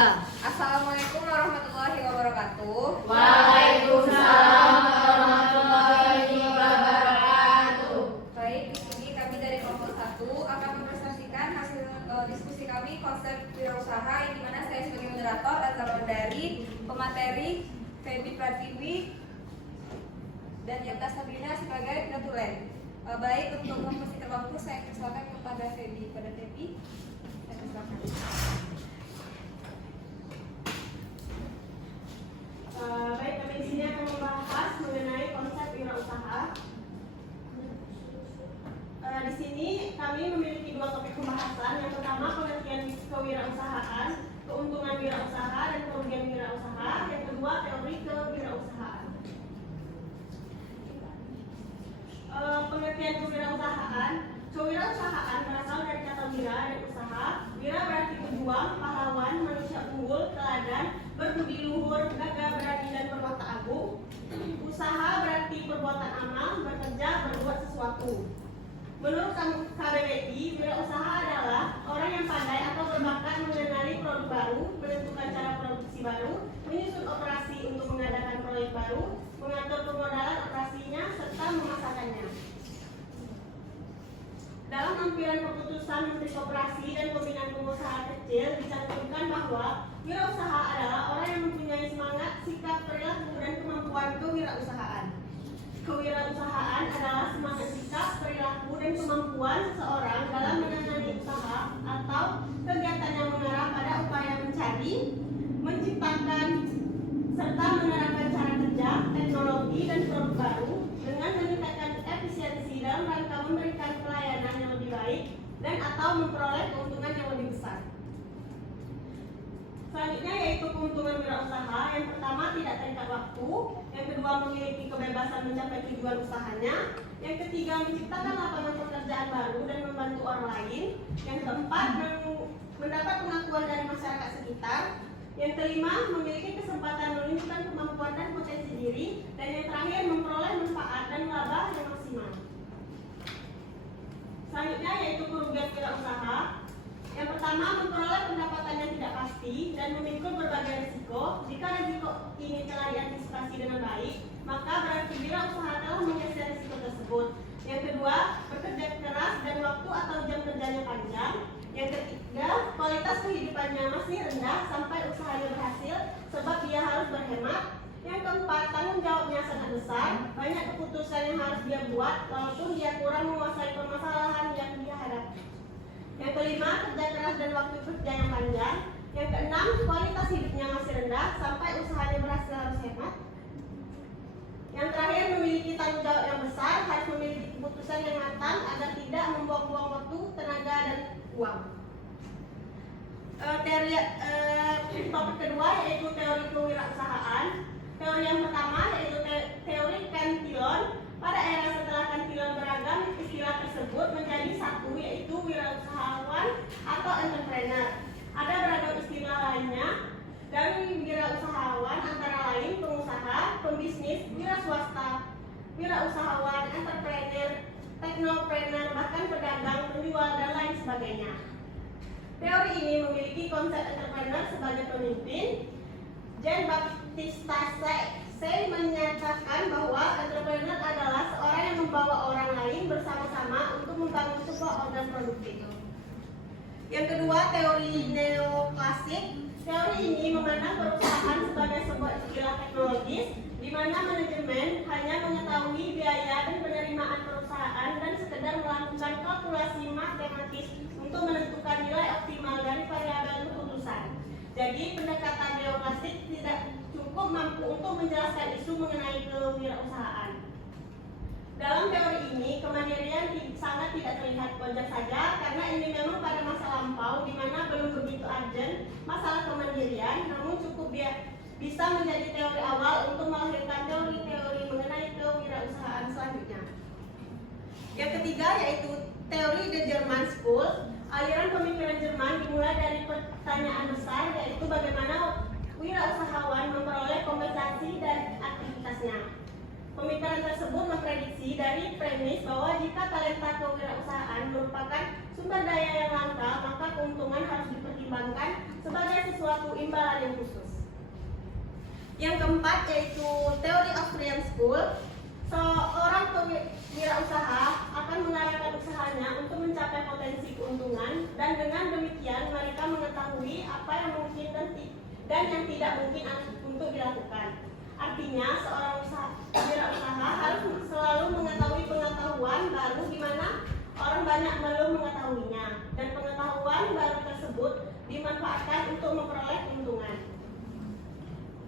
Assalamualaikum warahmatullahi wabarakatuh. Waalaikumsalam warahmatullahi wabarakatuh. Baik, di sini kami dari kelompok 1 akan mempresentasikan hasil diskusi kami konsep wirausaha, yang dimana saya sebagai moderator adalah dari pemateri Feby Pratiwi dan Yanta Sabrina sebagai penutulen. Baik, untuk mempersingkat waktu saya persilakan kepada Feby. Saya persilakan. Baik, kami di sini akan membahas mengenai konsep wirausaha. Di sini kami memiliki dua topik pembahasan. Yang pertama, pengertian kewirausahaan, keuntungan wirausaha dan kerugian wirausaha. Yang kedua, teori kewirausahaan. Pengertian kewirausahaan. Kewirausahaan berasal dari kata wira dan usaha. Wira berarti pejuang, pahlawan, manusia unggul, teladan, berbudi luhur, gagah, berani, dan berwatak agung. Usaha berarti perbuatan amal, bekerja, berbuat sesuatu. Menurut KBBI, wirausaha adalah orang yang pandai atau berbakat mengenali produk baru, menentukan cara produksi baru, menyusun operasi untuk mengadakan proyek baru, mengatur permodalan operasinya, serta memasarkannya. Dalam lampiran keputusan Menteri Koperasi dan Pembinaan Pengusaha Kecil dicantumkan bahwa wirausaha adalah orang yang mempunyai semangat, sikap, perilaku, dan kemampuan kewirausahaan. Kewirausahaan adalah semangat, sikap, perilaku, dan kemampuan seseorang dalam menangani usaha atau kegiatan yang mengarah pada upaya mencari, menciptakan, serta menerapkan cara kerja, teknologi, dan produk baru dengan meningkatkan efisiensi dalam rangka memberikan pelayanan yang lebih baik dan atau memperoleh keuntungan yang lebih besar. Selanjutnya yaitu keuntungan wirausaha. Yang pertama, tidak terikat waktu. Yang kedua, memiliki kebebasan mencapai tujuan usahanya. Yang ketiga, menciptakan lapangan pekerjaan baru dan membantu orang lain. Yang keempat, mendapat pengakuan dari masyarakat sekitar. Yang kelima, memiliki kesempatan menunjukkan kemampuan dan potensi diri. Dan yang terakhir, memperoleh manfaat dan laba yang maksimal. Selanjutnya yaitu kerugian wirausaha. Yang pertama, memperoleh pendapatan yang tidak pasti dan memikul berbagai risiko. Jika risiko ini telah diantisipasi dengan baik, maka berarti wirausaha telah menggeser risiko tersebut. Yang kedua, bekerja keras dan waktu atau jam kerjanya panjang. Yang ketiga, kualitas kehidupannya masih rendah sampai usahanya berhasil sebab dia harus berhemat. Yang keempat, tanggung jawabnya sangat besar, banyak keputusan yang harus dia buat walaupun dia kurang menguasai permasalahan yang dia hadapi. Yang kelima, kerja keras dan waktu kerja yang panjang. Yang keenam, kualitas hidupnya masih rendah sampai usahanya berhasil harus hemat. Yang terakhir, memiliki tanggung jawab yang besar, harus memiliki keputusan yang matang agar tidak membuang-buang waktu, tenaga, dan uang. Topik kedua yaitu teori kewirausahaan. Teori yang pertama yaitu teori Cantillon. Pada era setelah Cantillon beragam istilah tersebut menjadi satu, yaitu wirausahawan atau entrepreneur. Ada beragam istilah lainnya dari wirausahawan, antara lain pengusaha, pembisnis, wiraswasta, wirausahawan, entrepreneur, teknopreneur, bahkan pedagang, penjual, dan lain sebagainya. Teori ini memiliki konsep entrepreneur sebagai pemimpin. Jean Baptista Say menyatakan bahwa entrepreneur adalah seorang yang membawa orang lain bersama-sama untuk membangun sebuah organ produktif. Yang kedua, teori neoklasik. Teori ini memandang perusahaan sebagai sebuah istilah teknologis di mana manajemen hanya mengetahui biaya dan penerimaan perusahaan dan sekedar melakukan kalkulasi matematis untuk menentukan nilai optimal dari variabel keputusan. Jadi pendekatan neoklasik tidak cukup mampu untuk menjelaskan isu mengenai kewirausahaan. Dalam teori ini, kemandirian sangat tidak terlihat, wajar saja karena ini memang pada masa lampau di mana belum begitu urgent masalah kemandirian, namun cukup bisa menjadi teori awal untuk melahirkan teori-teori mengenai kewirausahaan selanjutnya. Yang ketiga yaitu teori The German School. Aliran pemikiran Jerman dimulai dari pertanyaan besar, yaitu bagaimana wirausahawan memperoleh kompensasi dari aktivitasnya. Pemikiran tersebut memprediksi dari premis bahwa jika talenta kewirausahaan merupakan sumber daya yang langka, maka keuntungan harus dipertimbangkan sebagai sesuatu imbalan yang khusus. Yang keempat yaitu teori Austrian School. Seorang wirausaha akan mengarahkan usahanya untuk mencapai potensi keuntungan, dan dengan demikian mereka mengetahui apa yang mungkin dan yang tidak mungkin untuk dilakukan. Artinya, seorang wirausaha harus selalu mengetahui pengetahuan baru di mana orang banyak belum mengetahuinya, dan pengetahuan baru tersebut dimanfaatkan untuk memperoleh keuntungan.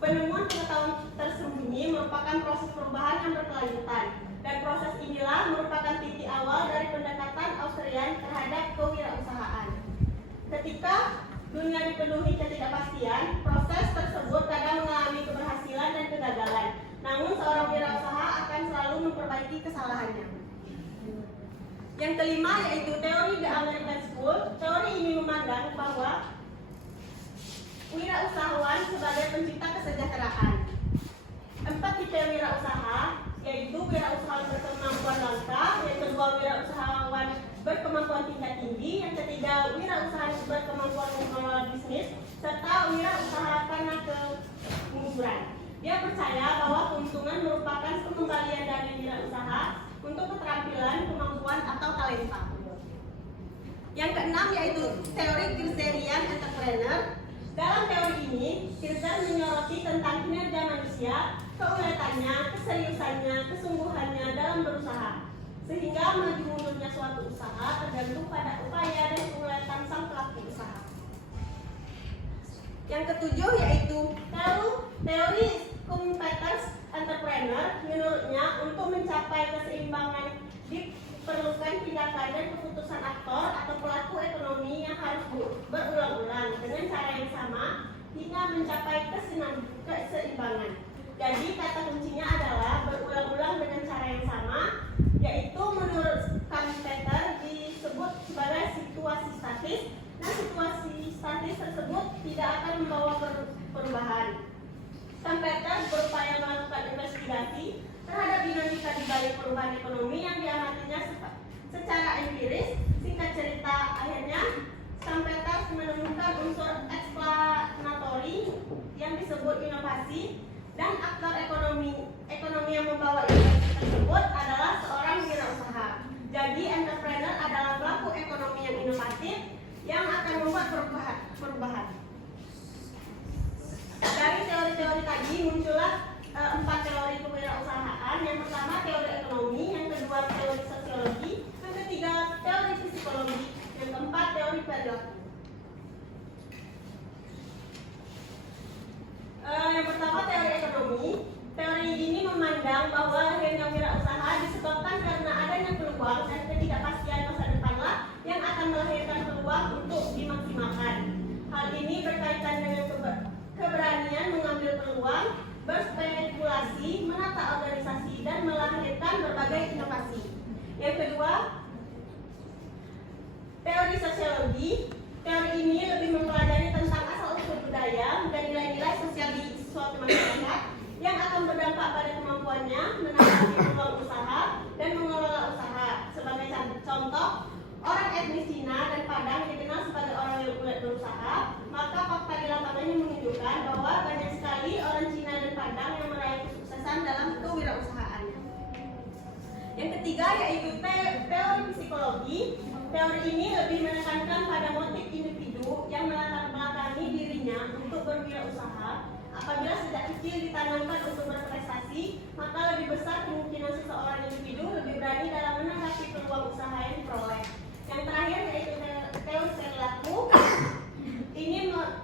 Penemuan pengetahuan tersembunyi merupakan proses perubahan yang berkelanjutan, dan proses inilah merupakan titik awal dari pendekatan Austrian terhadap kewirausahaan. Ketika dunia dipenuhi ketidakpastian, proses tersebut kadang mengalami keberhasilan dan kegagalan. Namun seorang wirausaha akan selalu memperbaiki kesalahannya. Yang kelima yaitu teori The American School. Teori ini memandang bahwa wirausahawan sebagai pencipta kesejahteraan. 4 tipe wirausaha yaitu wirausahawan berkemampuan langka, yang kedua wirausahawan berkemampuan tingkat tinggi, yang ketiga wirausahawan berkemampuan mengelola bisnis, serta wirausaha karena kemunduran. Dia percaya bahwa keuntungan merupakan pengembalian dari wirausaha untuk keterampilan, kemampuan atau talenta. Yang keenam yaitu teori Kirzerian Entrepreneur. Dalam teori ini, Kirzer menyoroti tentang kinerja manusia, keuletannya, keseriusannya, kesungguhannya dalam berusaha, sehingga maju mundurnya suatu usaha tergantung pada upaya dan keuletan sang pelaku usaha. Yang ketujuh yaitu teori Schumpeter's Entrepreneur. Menurutnya, untuk mencapai keseimbangan diperlukan tindakan dan keputusan aktor atau pelaku ekonomi yang harus berulang-ulang dengan cara yang sama hingga mencapai keseimbangan. Jadi kata kuncinya adalah berulang-ulang dengan cara yang sama, yaitu menurut Schumpeter disebut sebagai situasi statis. Nah, situasi statis tersebut tidak akan membawa perubahan. Schumpeter berupaya melakukan investigasi terhadap dinamika di balik perubahan ekonomi yang diamatinya secara empiris. Singkat cerita, akhirnya Schumpeter menemukan unsur explanatory yang disebut inovasi, dan aktor ekonomi yang membawa inovasi tersebut adalah seorang wirausaha. Jadi entrepreneur adalah pelaku ekonomi yang inovatif yang akan membuat perubahan. Dari teori-teori tadi muncullah 4 teori kewirausahaan. Yang pertama teori ekonomi, yang kedua teori sosiologi, yang ketiga teori psikologi, yang keempat teori perilaku. Yang pertama teori ekonomi. Teori ini memandang bahwa lahirnya wirausaha disebabkan karena adanya peluang dan ketidakpastian masa depanlah yang akan melahirkan peluang untuk dimaksimalkan. Hal ini berkaitan dengan keberanian mengambil peluang, berspekulasi, menata organisasi, dan melahirkan berbagai inovasi. Yang kedua, teori sosiologi. Teori ini lebih mempelajari tentang asal-usul budaya dan nilai-nilai sosial di suatu masyarakat yang akan berdampak pada kemampuannya menangani peluang usaha dan mengelola usaha. Sebagai contoh, orang etnis Cina dan Padang dikenal sebagai orang yang ulet berusaha, maka fakta di lapangannya menunjukkan bahwa banyak sekali orang Cina dan Padang yang meraih kesuksesan dalam kewirausahaannya. Yang ketiga yaitu teori psikologi. Teori ini lebih menekankan pada motif individu yang melatar belakangi dirinya untuk berwirausaha. Apabila sejak kecil ditanamkan untuk berprestasi, maka lebih besar kemungkinan seseorang individu lebih berani dalam menanggapi peluang usaha yang diperoleh. Yang terakhir yaitu teori perilaku. Ini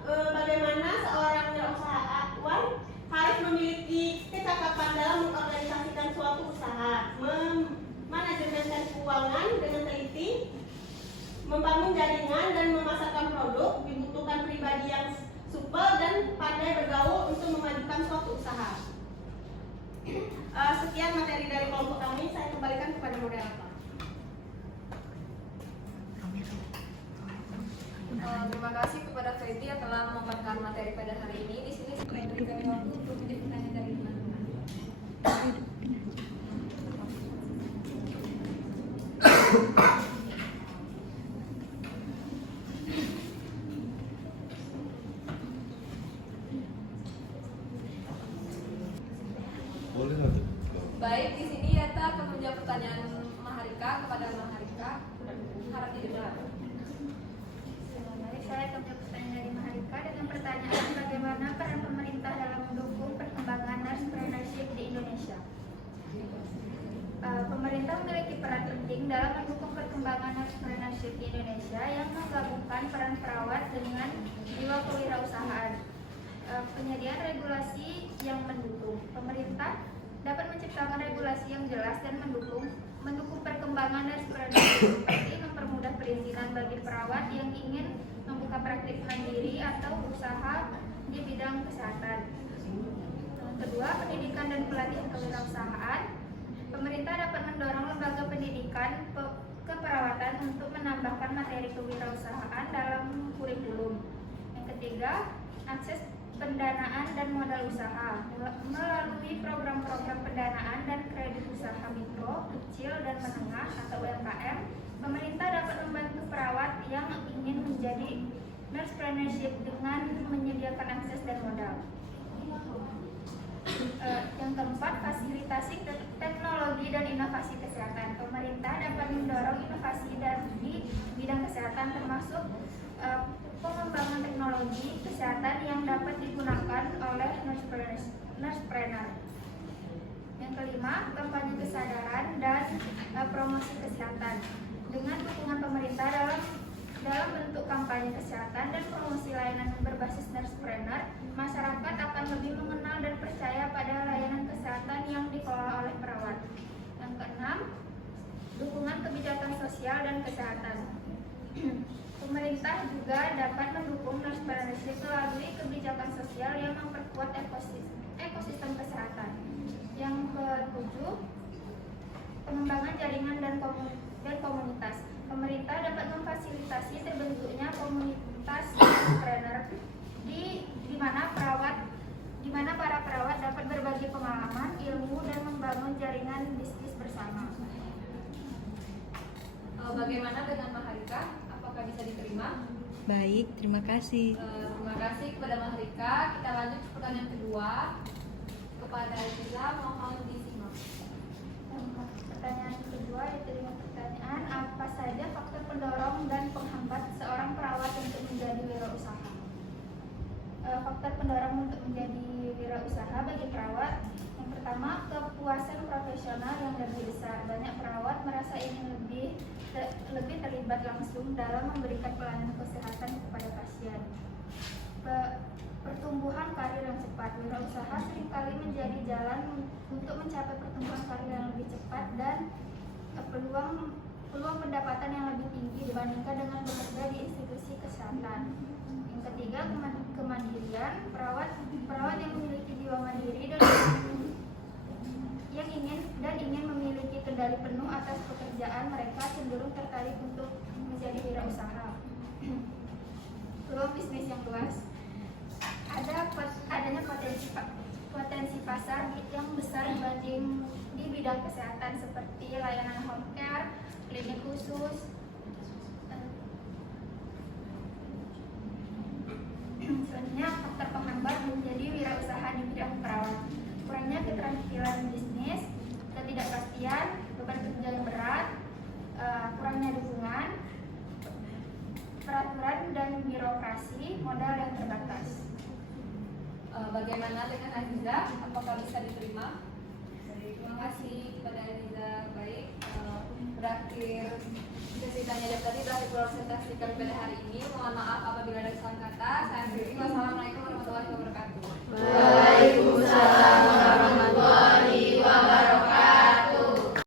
bagaimana seorang wirausahawan harus memiliki kecakapan dalam mengorganisasikan suatu usaha, memanajemenkan keuangan dengan teliti, membangun jaringan dan memasarkan produk, dibutuhkan pribadi yang supel dan pandai bergaul untuk memajukan suatu usaha. Sekian materi dari kelompok kami, saya kembalikan kepada moderator. Terima kasih kepada Feby yang telah memaparkan materi pada hari ini. Di sini saya berikan waktu untuk pertanyaan dari teman-teman. Baik, di sini Yata akan menjawab pertanyaan Maharika kepada Maharika. Harap didengar. Baik, saya akan menjawab pertanyaan dari Maharika dengan pertanyaan bagaimana peran pemerintah dalam mendukung perkembangan entrepreneurship di Indonesia. Pemerintah memiliki peran penting dalam mendukung perkembangan entrepreneurship di Indonesia yang menggabungkan peran perawat dengan jiwa kewirausahaan. Penyediaan regulasi yang mendukung. Pemerintah dapat menciptakan regulasi yang jelas dan mendukung perkembangan entrepreneurship seperti mempermudah perizinan bagi perawat yang ingin membuka praktik mandiri atau usaha di bidang kesehatan. Kedua, pendidikan dan pelatihan kewirausahaan. Pemerintah dapat mendorong lembaga pendidikan keperawatan untuk menambahkan materi kewirausahaan dalam kurikulum. Yang ketiga, akses pendanaan dan modal usaha. Melalui program-program pendanaan dan kredit usaha mikro, kecil, dan menengah atau UMKM, pemerintah dapat membantu perawat yang ingin menjadi entrepreneurship dengan menyediakan akses dan modal. Yang keempat, fasilitasi teknologi dan inovasi kesehatan. Pemerintah dapat mendorong inovasi di bidang kesehatan termasuk pengembangan teknologi kesehatan yang dapat digunakan oleh nursepreneur. Yang kelima, kampanye kesadaran dan promosi kesehatan. Dengan dukungan pemerintah dalam bentuk kampanye kesehatan dan promosi layanan berbasis nursepreneur, masyarakat akan lebih mengenal dan percaya pada layanan kesehatan yang dikelola oleh perawat. Yang keenam, dukungan kebijakan sosial dan kesehatan. Pemerintah juga dapat mendukung entrepreneurship melalui kebijakan sosial yang memperkuat ekosistem kesehatan. Yang ketujuh, pengembangan jaringan dan komunitas. Pemerintah dapat memfasilitasi terbentuknya komunitas entrepreneur di mana para perawat dapat berbagi pengalaman, ilmu, dan membangun jaringan bisnis bersama. Bagaimana dengan Maharika? Apakah bisa diterima? Baik, terima kasih. Terima kasih kepada Maharika. Kita lanjut ke pertanyaan kedua kepada Aziza. Mohon disimak. Pertanyaan kedua yaitu dengan pertanyaan, apa saja faktor pendorong dan penghambat seorang perawat untuk menjadi wirausaha? Faktor pendorong untuk menjadi wirausaha bagi perawat, yang pertama, kepuasan profesional yang lebih besar. Banyak perawat merasa ingin lebih terlibat langsung dalam memberikan pelayanan kesehatan kepada pasien. Pertumbuhan karir yang cepat. Wirausaha seringkali menjadi jalan untuk mencapai pertumbuhan karir yang lebih cepat dan peluang pendapatan yang lebih tinggi dibandingkan dengan bekerja di institusi kesehatan. Yang ketiga, kemandirian. Perawat yang memiliki jiwa mandiri dan ingin memiliki kendali penuh atas pekerjaan mereka cenderung tertarik untuk menjadi wirausaha. Peluang bisnis yang luas. Adanya potensi pasar yang besar dibanding di bidang kesehatan seperti layanan home care, klinik khusus. Selanjutnya, faktor penghambat menjadi wirausaha di bidang perawat. Kurangnya keterampilan bisnis, ketidakpastian, beban kerja yang berat, kurangnya dukungan, peraturan dan birokrasi, modal yang terbatas. Bagaimana dengan Aziza? Apakah bisa diterima? Terima kasih kepada Aziza. Baik, berakhir sesi tanya jawab tadi, berakhir presentasi kami pada hari ini. Mohon maaf apabila ada kesalahan kata. Saya akhiri. Wassalamualaikum warahmatullahi wabarakatuh.